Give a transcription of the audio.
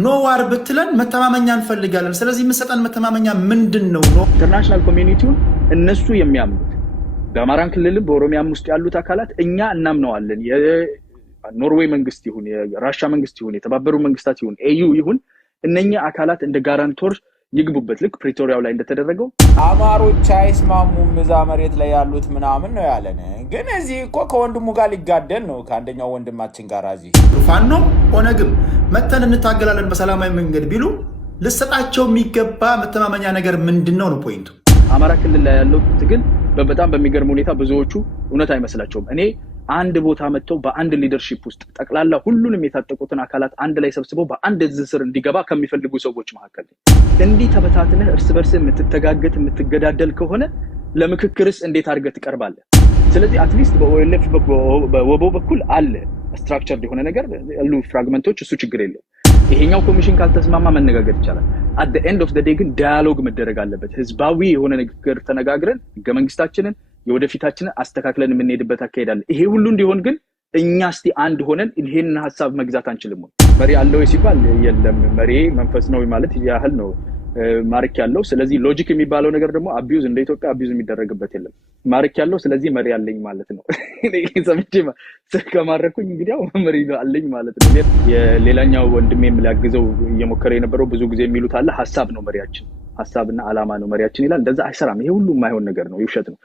ኖ ዋር ብትለን መተማመኛ እንፈልጋለን። ስለዚህ የምሰጠን መተማመኛ ምንድነው? ኢንተርናሽናል ኮሚኒቲውን እነሱ የሚያምኑት በአማራን ክልልም በኦሮሚያም ውስጥ ያሉት አካላት እኛ እናምነዋለን። የኖርዌይ መንግስት ይሁን የራሻ መንግስት ይሁን የተባበሩ መንግስታት ይሁን ኤዩ ይሁን እነኛ አካላት እንደ ጋራንቶር ይግቡበት። ልክ ፕሪቶሪያው ላይ እንደተደረገው አማሮች አይስማሙም እዛ መሬት ላይ ያሉት ምናምን ነው ያለን። ግን እዚህ እኮ ከወንድሙ ጋር ሊጋደል ነው ከአንደኛው ወንድማችን ጋር እዚህ ፋኖ ኦነግም መተን እንታገላለን በሰላማዊ መንገድ ቢሉ ልሰጣቸው የሚገባ መተማመኛ ነገር ምንድነው ነው ፖይንቱ። አማራ ክልል ላይ ያለው ትግል በጣም በሚገርም ሁኔታ ብዙዎቹ እውነት አይመስላቸውም። እኔ አንድ ቦታ መጥተው በአንድ ሊደርሺፕ ውስጥ ጠቅላላ ሁሉንም የታጠቁትን አካላት አንድ ላይ ሰብስበው በአንድ እዝ ስር እንዲገባ ከሚፈልጉ ሰዎች መካከል እንዲህ ተበታትነህ እርስ በርስ የምትተጋገት የምትገዳደል ከሆነ ለምክክርስ እንዴት አድርገህ ትቀርባለህ? ስለዚህ አትሊስት በኦኤልኤፍ በወቦ በኩል አለ ስትራክቸርድ የሆነ ነገር ያሉ ፍራግመንቶች፣ እሱ ችግር የለው። ይሄኛው ኮሚሽን ካልተስማማ መነጋገር ይቻላል። at the end of the day ግን ዳያሎግ መደረግ አለበት። ህዝባዊ የሆነ ንግግር ተነጋግረን ህገ መንግስታችንን የወደፊታችንን አስተካክለን የምንሄድበት አካሄዳለን። ይሄ ሁሉ እንዲሆን ግን እኛ እስቲ አንድ ሆነን ይሄን ሐሳብ መግዛት አንችልም። መሪ አለው ሲባል የለም መሪ መንፈስ ነው ማለት ያህል ነው ማርክ ያለው። ስለዚህ ሎጂክ የሚባለው ነገር ደግሞ አቢዩዝ እንደ ኢትዮጵያ አቢዩዝ የሚደረግበት የለም። ማርክ ያለው ስለዚህ መሪ አለኝ ማለት ነው። ሰምቼ ከማረኩኝ እንግዲህ መሪ አለኝ ማለት ነው። የሌላኛው ወንድሜም ሊያግዘው እየሞከረ የነበረው ብዙ ጊዜ የሚሉት አለ ሐሳብ ነው መሪያችን፣ ሐሳብና ዓላማ ነው መሪያችን ይላል። እንደዛ አይሰራም። ይሄ ሁሉ የማይሆን ነገር ነው፣ ይውሸት ነው።